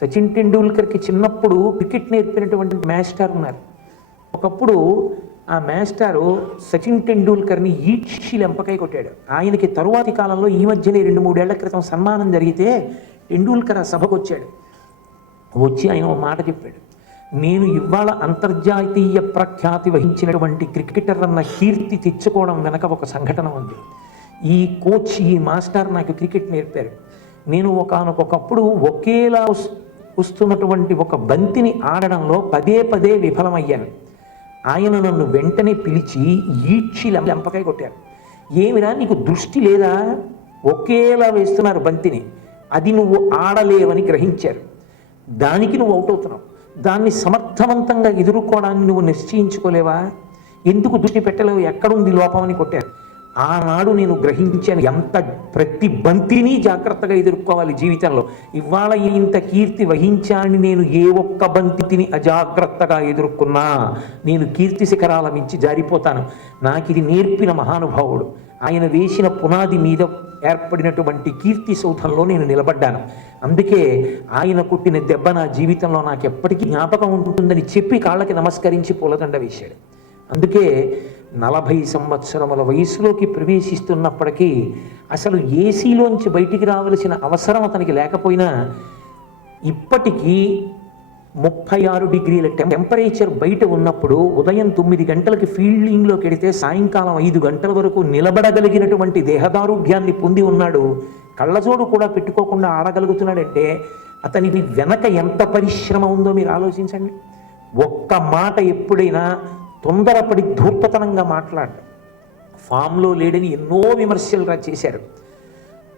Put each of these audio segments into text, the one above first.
సచిన్ టెండూల్కర్కి చిన్నప్పుడు cricket నేర్పినటువంటి master ఉన్నారు. ఒకప్పుడు ఆ మ్యాస్టారు సచిన్ టెండూల్కర్ని ఈడ్చి లెంపకాయ కొట్టాడు. ఆయనకి తరువాతి కాలంలో ఈ మధ్యనే రెండు మూడేళ్ళ క్రితం సన్మానం జరిగితే టెండూల్కర్ ఆ సభకు వచ్చాడు వచ్చి ఆయన ఒక మాట చెప్పాడు. నేను ఇవాళ అంతర్జాతీయ ప్రఖ్యాతి వహించినటువంటి క్రికెటర్ అన్న కీర్తి తెచ్చుకోవడం వెనక ఒక సంఘటన ఉంది. ఈ కోచ్ ఈ మాస్టర్ నాకు క్రికెట్ నేర్పారు. నేను ఒకనకొకప్పుడు ఒకేలా వస్తున్నటువంటి ఒక బంతిని ఆడడంలో పదే పదే విఫలమయ్యాను. ఆయన నన్ను వెంటనే పిలిచి ఈడ్చి లెం- లెంపకాయ కొట్టారు. ఏమిరా నీకు దృష్టి లేదా? ఒకేలా వేస్తున్నారు బంతిని. అది నువ్వు ఆడలేవని గ్రహించారు. దానికి నువ్వు అవుట్ అవుతున్నావు. దాన్ని సమర్థవంతంగా ఎదుర్కోవడానికి నువ్వు నిశ్చయించుకోలేవా? ఎందుకు దృష్టి పెట్టలేవు? ఎక్కడుంది లోపమని కొట్టారు. ఆనాడు నేను గ్రహించాను ఎంత ప్రతి బంతిని జాగ్రత్తగా ఎదుర్కోవాలి జీవితంలో. ఇవాళ ఇంత కీర్తి వహించాని నేను ఏ ఒక్క బంతిని అజాగ్రత్తగా ఎదుర్కొన్నా. నేను కీర్తి శిఖరాల మించి జారిపోతాను. నాకు ఇది నేర్పిన మహానుభావుడు. ఆయన వేసిన పునాది మీద ఏర్పడినటువంటి కీర్తి సౌధంలో నేను నిలబడ్డాను. అందుకే ఆయన కుట్టిన దెబ్బ నా జీవితంలో నాకు ఎప్పటికీ జ్ఞాపకం ఉంటుందని చెప్పి కాళ్ళకి నమస్కరించి పూలదండ వేశాడు. అందుకే నలభై సంవత్సరముల వయసులోకి ప్రవేశిస్తున్నప్పటికీ అసలు ఏసీలోంచి బయటికి రావలసిన అవసరం అతనికి లేకపోయినా ఇప్పటికీ ముప్పై ఆరు డిగ్రీల టెం- టెంపరేచర్ బయట ఉన్నప్పుడు ఉదయం తొమ్మిది గంటలకి ఫీల్డింగ్లోకి వెడితే సాయంకాలం ఐదు గంటల వరకు నిలబడగలిగినటువంటి దేహదారుఢ్యాన్ని పొంది ఉన్నాడు. కళ్ళజోడు కూడా పెట్టుకోకుండా ఆడగలుగుతున్నాడంటే అతనికి వెనక ఎంత పరిశ్రమ ఉందో మీరు ఆలోచించండి. ఒక్క మాట ఎప్పుడైనా తొందరపడి ధూర్పతనంగా మాట్లాడి. ఫామ్లో లేడని ఎన్నో విమర్శలుగా చేశారు.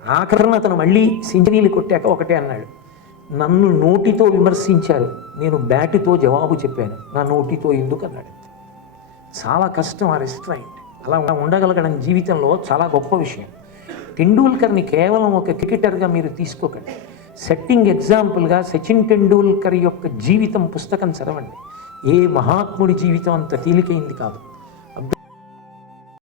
ఆఖరణ అతను మళ్ళీ సింజనీలు కొట్టాక ఒకటే అన్నాడు. నన్ను నోటితో విమర్శించారు. నేను బ్యాటుతో జవాబు చెప్పాను. నా నోటితో ఎందుకు అన్నాడు. చాలా కష్టం ఆ రెస్టారెంట్. అలా ఉండగలగడం జీవితంలో చాలా గొప్ప విషయం. టెండూల్కర్ని కేవలం ఒక క్రికెటర్గా మీరు తీసుకోకండి. సెట్టింగ్ ఎగ్జాంపుల్గా సచిన్ టెండూల్కర్ యొక్క జీవితం పుస్తకం చదవండి. ఏ మహాత్ముడి జీవితం అంత తేలికైంది కాదు.